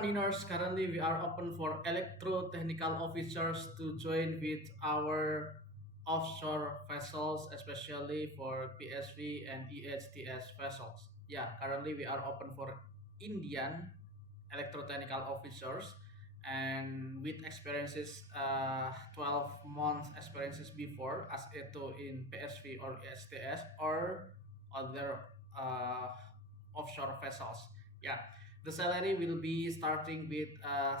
Candiners, currently we are open for electro-technical officers to join with our offshore vessels, especially for PSV and EHTS vessels. Yeah, currently we are open for Indian electro-technical officers and with experiences 12 months experiences before as ETO in PSV or EHTS or other offshore vessels. Yeah, the salary will be starting with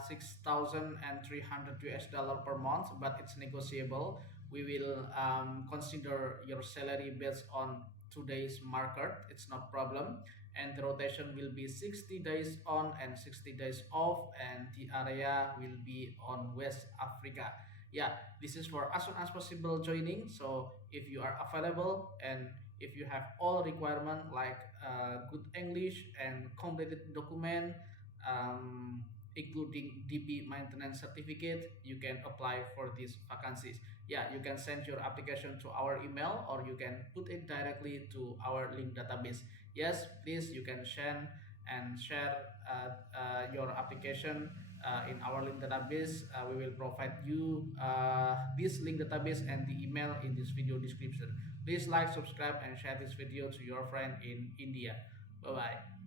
6,300 US dollar per month, but it's negotiable. We will consider your salary based on today's market. It's not problem, and the rotation will be 60 days on and 60 days off, and the area will be on West Africa. Yeah, this is for as soon as possible joining. So if you are available and if you have all requirement like good English and completed document, including DP maintenance certificate, you can apply for these vacancies. Yeah, you can send your application to our email or you can put it directly to our link database. Yes, please, you can send and share your application in our link database. We will provide you this link database and the email in this video description. Please like, subscribe, and share this video to your friend in India. Bye bye.